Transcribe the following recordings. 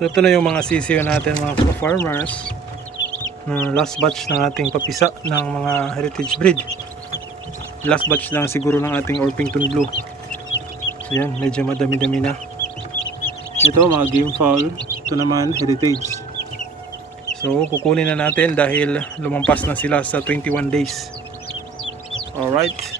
So ito na yung mga sisiyo natin mga farmers. Last batch ng ating papisa ng mga heritage breed. Last batch lang siguro ng ating Orpington Blue. So yan, medyo madami-dami na. Ito mga game fowl. Ito naman heritage. So kukunin na natin dahil lumampas na sila sa 21 days. Alright.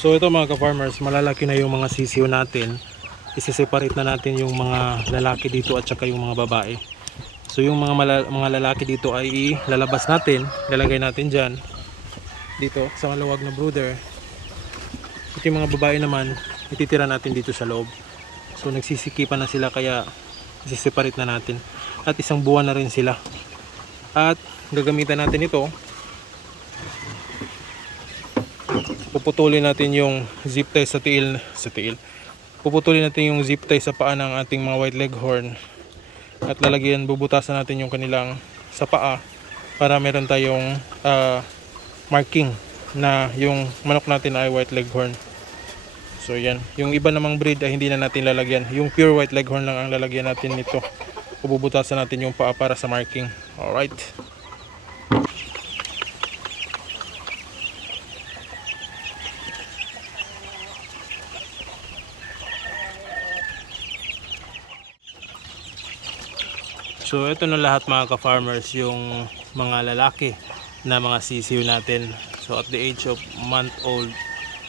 So ito mga ka-farmers, malalaki na yung mga sisiyo natin. Isi-separate na natin yung mga lalaki dito at saka yung mga babae. So yung mga lalaki dito ay ilalabas natin, lalagay natin dyan dito sa maluwag na brooder. Ito yung mga babae naman, ititira natin dito sa loob. So nagsisikipan na sila kaya isi-separate na natin. At isang buwan na rin sila. At gagamitan natin ito. Puputulin natin yung zip tie sa tiil. Puputulin natin yung zip tie sa paa ng ating mga white leghorn. At lalagyan, bubutasan natin yung kanilang sa paa para meron tayong marking na yung manok natin ay white leghorn. So yan, yung iba namang breed ay hindi na natin lalagyan. Yung pure white leghorn lang ang lalagyan natin nito. Bubutasan natin yung paa para sa marking. Alright. So ito na lahat mga ka-farmers, yung mga lalaki na mga sisiyo natin. So at the age of month old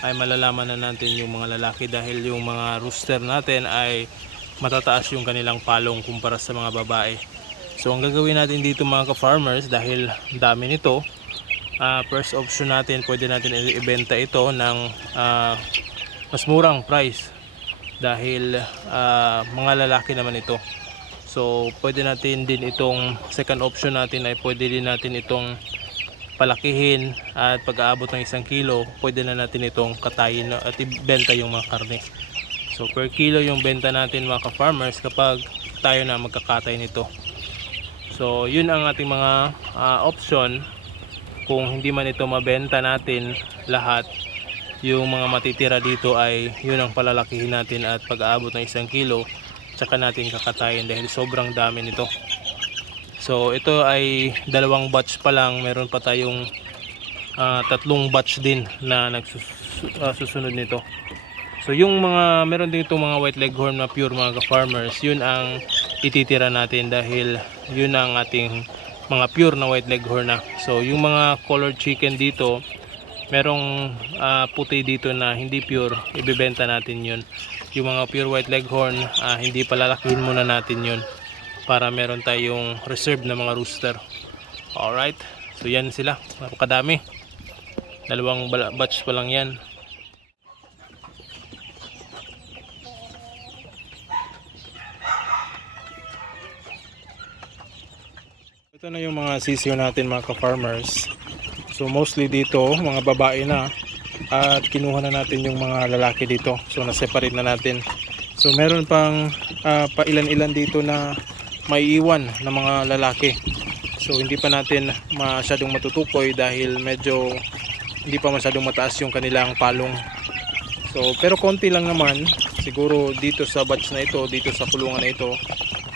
ay malalaman na natin yung mga lalaki dahil yung mga rooster natin ay matataas yung kanilang palong kumpara sa mga babae. So ang gagawin natin dito mga ka-farmers, dahil dami nito, first option natin, pwede natin ibenta ito ng mas murang price dahil mga lalaki naman ito. So pwede natin din itong second option natin ay pwede din natin itong palakihin at pag aabot ng 1 kilo pwede na natin itong katayin at ibenta yung mga karne. So per kilo yung benta natin mga ka-farmers kapag tayo na magkakatay nito. So yun ang ating mga option. Kung hindi man ito mabenta natin lahat, yung mga matitira dito ay yun ang palalakihin natin at pag aabot ng 1 kilo tsaka natin kakatayin dahil sobrang dami nito. So ito ay 2 batch pa lang, meron pa tayong 3 batch din na susunod nito. So yung mga meron dito mga white leghorn na pure mga ka-farmers, yun ang ititira natin dahil yun ang ating mga pure na white leghorn na. So yung mga colored chicken dito, merong puti dito na hindi pure, ibebenta natin yun. Yung mga pure white leghorn, hindi palalakihin muna natin yun para meron tayong reserve na mga rooster. Alright, so yan sila, napakadami. Dalawang batch pa lang yan. Ito na yung mga sisiyo natin mga ka-farmers. So mostly dito mga babae na, at kinuha na natin yung mga lalaki dito. So na-separate na natin. So meron pang pailan-ilan dito na may iwan na mga lalaki. So hindi pa natin masyadong matutukoy dahil medyo hindi pa masyadong mataas yung kanilang palong. So pero konti lang naman. Siguro dito sa batch na ito, dito sa kulungan na ito,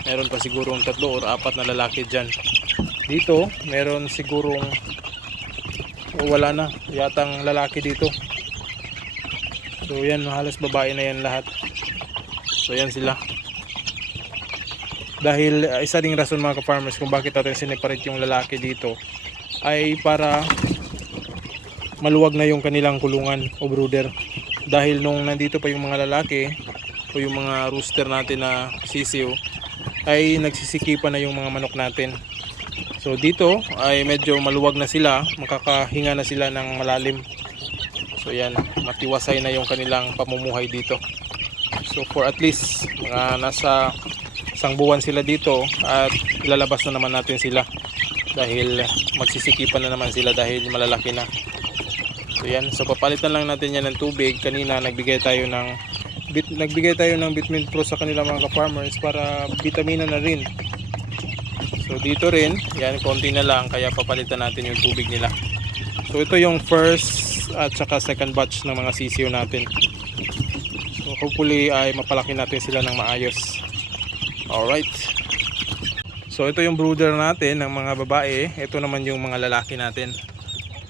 meron pa sigurong 3 or 4 na lalaki dyan. Dito meron sigurong wala na yatang lalaki dito. So yan, halos babae na yan lahat. So yan sila. Dahil isa ding rason mga ka-farmers kung bakit natin sineparate yung lalaki dito ay para maluwag na yung kanilang kulungan o brooder. Dahil nung nandito pa yung mga lalaki o yung mga rooster natin na sisiyo, ay nagsisikipan na yung mga manok natin. So dito ay medyo maluwag na sila, makakahinga na sila ng malalim. So yan, matiwasay na yung kanilang pamumuhay dito. So for at least nasa 1 buwan sila dito at ilalabas na naman natin sila dahil magsisikipan na naman sila dahil malalaki na. So yan, so papalitan lang natin yan ng tubig. Kanina nagbigay tayo ng Vitamin Pro sa kanila mga ka-farmers para vitamina na rin. So dito rin, yan, konti na lang kaya papalitan natin yung tubig nila. So ito yung first at saka second batch ng mga sisiyo natin. So hopefully ay mapalaki natin sila ng maayos. Alright. So ito yung brooder natin ng mga babae. Ito naman yung mga lalaki natin.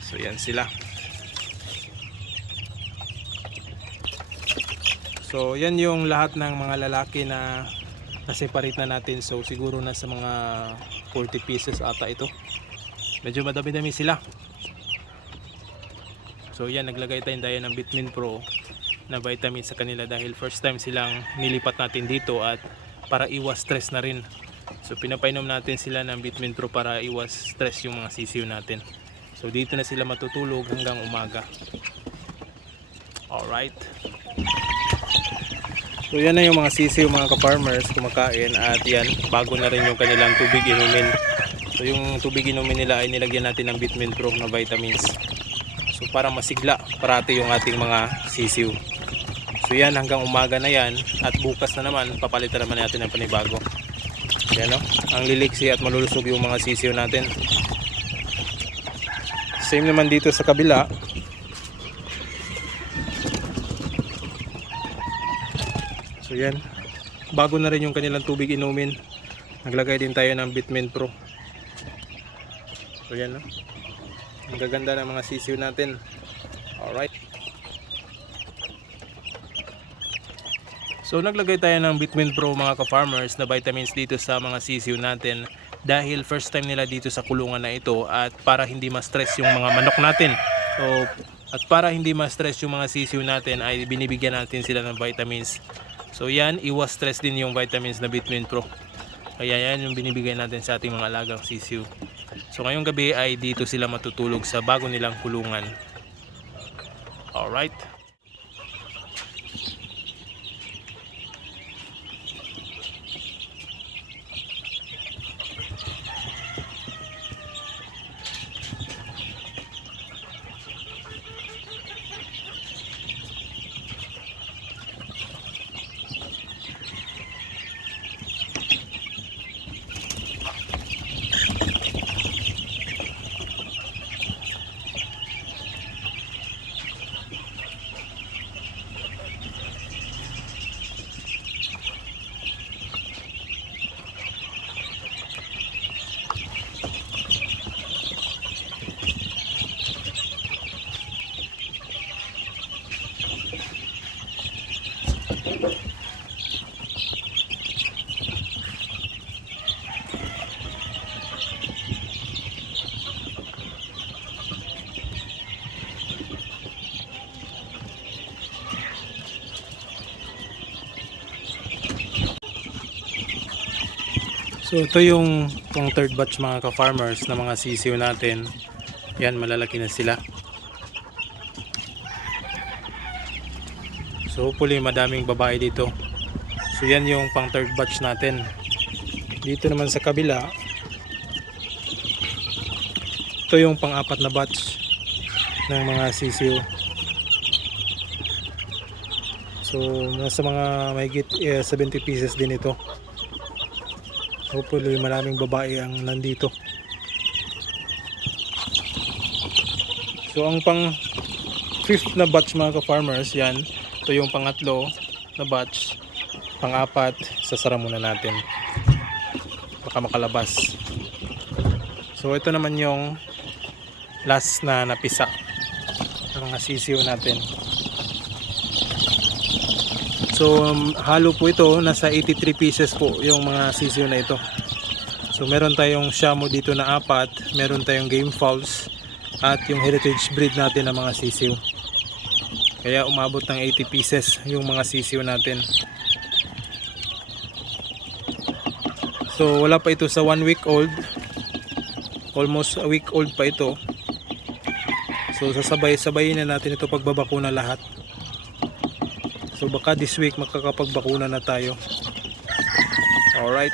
So yan sila. So yan yung lahat ng mga lalaki na na-separate na natin. So siguro nasa mga 40 pieces ata ito. Medyo madami-dami sila. So yan, naglagay tayo ng Vitamin Pro na vitamin sa kanila dahil first time silang nilipat natin dito at para iwas stress na rin. So pinapainom natin sila ng Vitamin Pro para iwas stress yung mga sisiyo natin. So dito na sila matutulog hanggang umaga. Alright. So yan na yung mga sisiyo mga ka-farmers kumakain at yan, bago na rin yung kanilang tubig inumin. So yung tubig inumin nila ay nilagyan natin ng Vitamin Pro na vitamins. So para masigla parati yung ating mga sisiyo. So yan, hanggang umaga na yan at bukas na naman papalitan naman natin ng panibago. Yan o, ang liliksi at malulusog yung mga sisiyo natin. Same naman dito sa kabila. So yan, bago na rin yung kanilang tubig inumin. Naglagay din tayo ng Vitamin Pro. So yan, no? Ang gaganda ng mga sisiyo natin. Alright. So naglagay tayo ng Vitamin Pro mga ka-farmers na vitamins dito sa mga sisiyo natin dahil first time nila dito sa kulungan na ito at para hindi ma-stress yung mga manok natin. So at para hindi ma-stress yung mga sisiyo natin ay binibigyan natin sila ng vitamins. So yan, iwas stress din yung vitamins na Vitamin Pro. Kaya yan yung binibigay natin sa ating mga alagang sisiyo. So ngayong gabi ay dito sila matutulog sa bago nilang kulungan. Alright. So ito yung pang third batch mga ka-farmers na mga sisiw natin. Yan, malalaki na sila. So hopefully madaming babae dito. So yan yung pang third batch natin. Dito naman sa kabila, ito yung pang apat na batch ng mga sisiw. So nasa mga mahigit 70 pieces din ito. Hopefully maraming babae ang nandito. So ang pang fifth na batch mga ka-farmers, yan. Ito yung pangatlo na batch. Pang-apat, sasara muna natin. Baka makalabas. So ito naman yung last na napisa ng mga sisiw natin. So halo po ito, nasa 83 pieces po yung mga sisiw na ito. So meron tayong Shamo dito na 4, meron tayong Game Fowls at yung heritage breed natin ng mga sisiw. Kaya umabot ng 80 pieces yung mga sisiw natin. So wala pa ito sa 1 week old. Almost a week old pa ito. So sasabay-sabayin na natin ito pagbabakuna lahat. So baka this week makakapagbakuna na tayo. Alright.